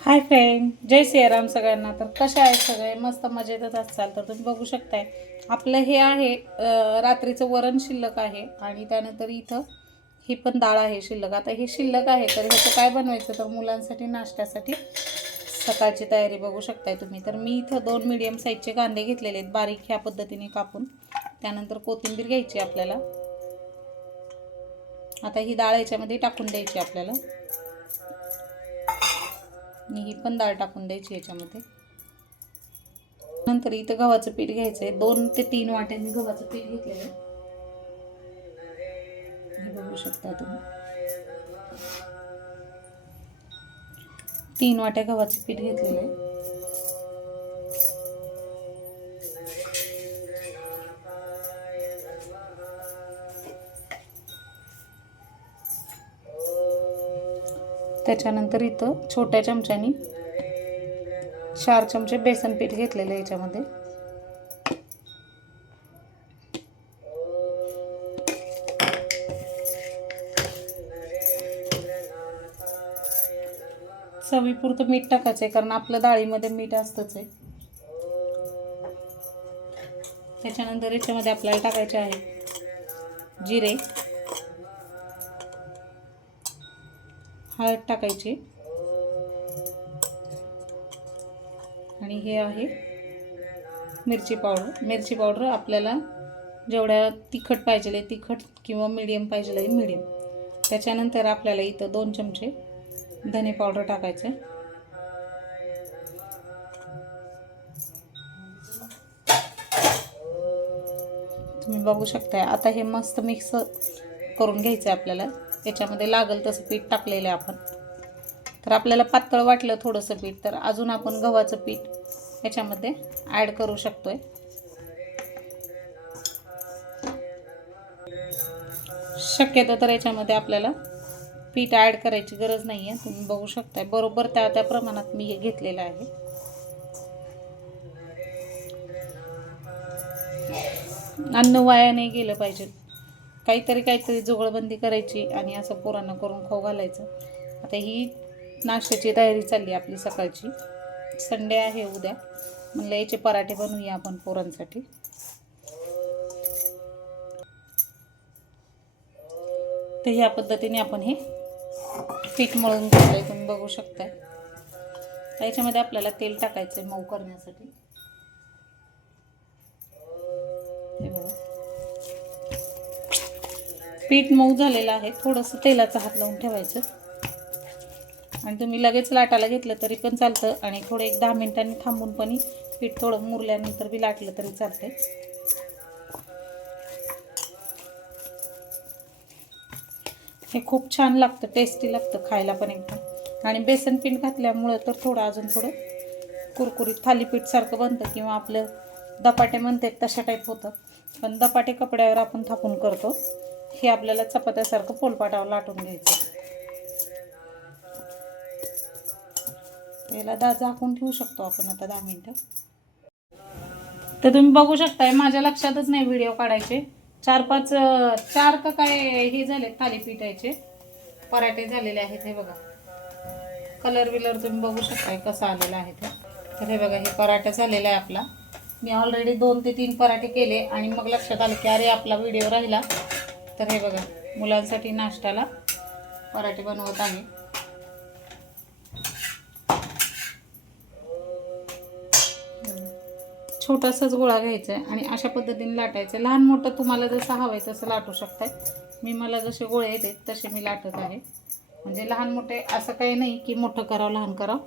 Hi friend जय सियाराम सगळ्यांना. तर कशा आहेत सगळे? मस्त मजेतच असाल तर तुम्ही बघू शकताय. आपलं हे आहे रात्रीचं वरण शिल्लक आहे आणि त्यानंतर इथं ही पण डाळ आहे शिल्लक. आता हे शिल्लक आहे तर ह्याचं काय बनवायचं? तर मुलांसाठी नाश्त्यासाठी सकाळची तयारी बघू शकताय तुम्ही. तर मी इथं दोन मीडियम साईजचे कांदे घेतलेले आहेत बारीक ह्या पद्धतीने कापून. त्यानंतर कोथिंबीर घ्यायची आपल्याला. आता ही डाळ याच्यामध्ये टाकून द्यायची आपल्याला. आणि ही पण डाळ टाकून द्यायची याच्यामध्ये. नंतर इथं गव्हाचं पीठ घ्यायचं आहे दोन ते तीन वाट्यांनी गव्हाचं पीठ घेतलेलं आहे. हे बघू शकता तुम्ही. तीन वाट्या गव्हाचं पीठ घेतलेलं आहे. त्याच्यानंतर इथं छोट्या चमच्यानी चार चमचे बेसन पीठ घेतलेलं आहे याच्यामध्ये. चवीपुरतं मीठ टाकायचं आहे कारण आपलं डाळीमध्ये मीठ असतंच आहे. त्याच्यानंतर याच्यामध्ये आपल्याला टाकायचे आहे जिरे. हळद टाकायची. आणि हे आहे मिरची पावडर. मिरची पावडर आपल्याला जेवढ्या तिखट पाहिजे तिखट किंवा मीडियम पाहिजे आहे मीडियम त्याच्यानंतर आपल्याला इथं दोन चमचे धने पावडर टाकायचे. तुम्ही बघू शकताय. आता हे मस्त मिक्स करून घ्यायचं आहे आपल्याला. याच्यामध्ये लागल तसं पीठ टाकलेलं आहे आपण. तर आपल्याला पातळ वाटलं थोडंसं पीठ तर अजून आपण गव्हाचं पीठ याच्यामध्ये ॲड करू शकतो आहे शक्यतो तर याच्यामध्ये आपल्याला पीठ ॲड करायची गरज नाही आहे तुम्ही बघू शकताय बरोबर त्या त्या प्रमाणात मी हे घेतलेलं आहे. अन्न वाया नाही गेलं पाहिजे. काहीतरी काहीतरी जुगळबंदी करायची आणि असं पोरांना करून खाऊ घालायचं. आता ही नाश्त्याची तयारी चालली आपली सकाळची. संडे आहे उद्या. म्हणलं याचे पराठे बनवूया आपण पोरांसाठी. तर ह्या पद्धतीने आपण हे पीठ मळून घेतलं आहे तुम्ही बघू शकताय. याच्यामध्ये आपल्याला तेल टाकायचं आहे मऊ करण्यासाठी. हे बघा. पीठ मऊ झालेलं आहे. थोडंसं तेलाचा हात लावून ठेवायचं. आणि तुम्ही लगेच लाटायला घेतलं तरी पण चालतं. आणि थोडं एक दहा मिनिटांनी थांबून पण पीठ थोडं मुरल्यानंतर बी लाटलं तरी चालते हे खूप छान लागतं. टेस्टी लागतं खायला पण एकदम. आणि बेसन पीठ घातल्यामुळं तर थोडं अजून थोडं कुरकुरीत थालीपीठसारखं बनतं किंवा आपलं दपाटे म्हणतात तशा टाईप होतं. पण दपाटे कपड्यावर आपण थापून करतो. हे आपल्याला चपात्यासारखं पोलपाटावर लाटून घ्यायचं. याला दा झाकून ठेवू शकतो आपण आता दहा मिनटं. तर तुम्ही बघू शकताय माझ्या लक्षातच नाही व्हिडिओ काढायचे. चार पाच चार का काय हे झाले थालीपीठाचे. पराठे झालेले आहेत हे बघा. कलर विलर तुम्ही बघू शकताय कसा आलेला आहे ते. तर हे बघा हे पराठा झालेला आहे आपला. मी ऑलरेडी दोन ते तीन पराठे केले आणि मग लक्षात आलं की अरे आपला व्हिडिओ राहिला. तर हे बघा मुलांसाठी नाश्त्याला पराठे बनवत आहे. छोटासाच गोळा घ्यायचा आहे आणि अशा पद्धतीने लाटायचं लहान मोठं तुम्हाला जसं हवं आहे तसं लाटू शकताय. मी मला जसे गोळे येते तसे मी लाटत आहे. म्हणजे लहान मोठे असं काही नाही की मोठं करावं लहान करावं.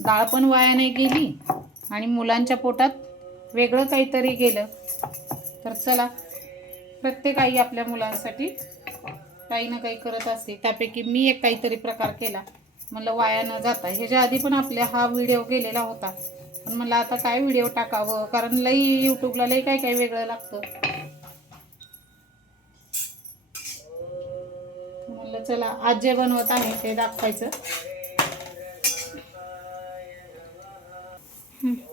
डाळ पण वाया नाही गेली आणि मुलांच्या पोटात वेगळं काहीतरी गेलं तर चला प्रत्येक आई आपल्या मुलांसाठी काही ना काही करत असते. त्यापैकी मी एक काहीतरी प्रकार केला. म्हणलं वाया न जाता. ह्याच्या आधी पण आपल्या हा व्हिडिओ गेलेला होता. पण म्हणलं आता काय व्हिडिओ टाकावं? कारण लई यूट्यूबला लई काय काय वेगळं लागतं. म्हणलं चला आज जे बनवत आहे ते दाखवायचं.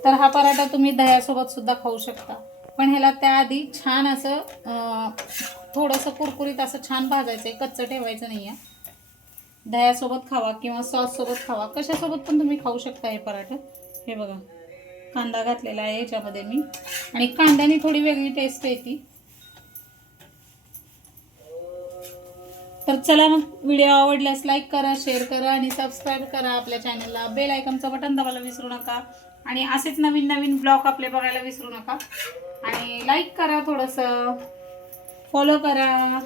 तर हा पराठा तुम्ही दह्यासोबत सुद्धा खाऊ शकता. पण ह्याला त्याआधी छान असं थोडंसं कुरकुरीत असं छान भाजायचं आहे. कच्चं ठेवायचं नाही आहे दह्यासोबत खावा किंवा सॉससोबत खावा. कशासोबत पण तुम्ही खाऊ शकता हे पराठं. हे बघा. कांदा घातलेला आहे ह्याच्यामध्ये मी. आणि कांद्याने थोडी वेगळी टेस्ट येते. तर चला मग व्हिडिओ आवडल्यास लाईक करा शेअर करा आणि सबस्क्राईब करा. आपल्या चॅनलला बेल आयकनचं बटन दाबायला विसरू नका. आणि असेच नवीन नवीन ब्लॉग आपले बघायला विसरू नका. आणि लाईक करा थोडंसं. फॉलो करा.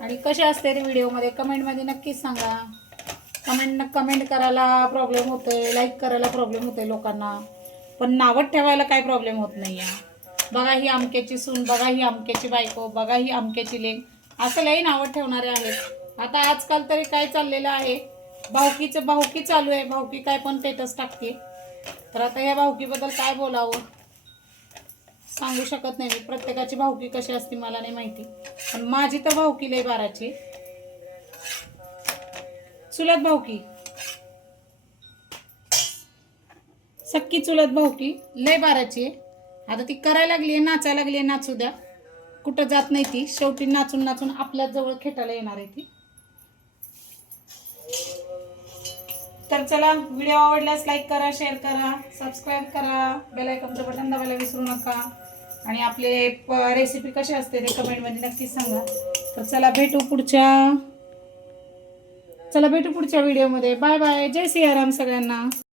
आणि कसे असते ते व्हिडिओमध्ये कमेंटमध्ये नक्कीच सांगा. कमेंट कमेंट करायला प्रॉब्लेम होतोय लाईक करायला प्रॉब्लेम होतोय लोकांना. पण नावत ठेवायला काय प्रॉब्लेम होत नाही आहे बघा ही अमक्याची सून बघा ही अमक्याची बायको बघा ही अमक्याची लेंग असं लई नावं ठेवणारे आहेत. आता आजकाल तरी काय चाललेलं आहे? भावकीचं भाऊकी चालू आहे. भाऊकी काय पण पेटच टाकते. तर आता या भाऊकीबद्दल काय बोलावं? सांगू शकत नाही मी. प्रत्येकाची भाऊकी कशी असते मला नाही माहिती. पण माझी तर भाऊकी लय बाराची चुलत भाऊकी. सक्की चुलत भाऊकी लय बाराची आहे. आता ती करायला लागली आहे नाचायला लागली आहे नाचू द्या. कुठं जात नाही ती. शेवटी नाचून नाचून आपल्या जवळ खेटायला येणार आहे ती. तर चला व्हिडिओ आवडल्यास लाईक करा शेअर करा सबस्क्राईब करा बेल आयकॉनचं बटन दाबायला विसरू नका. आणि आपले रेसिपी कशी असते ते कमेंटमध्ये नक्कीच सांगा. तर चला भेटू पुढच्या चला भेटू पुढच्या व्हिडिओमध्ये बाय बाय जय सियाराम सगळ्यांना.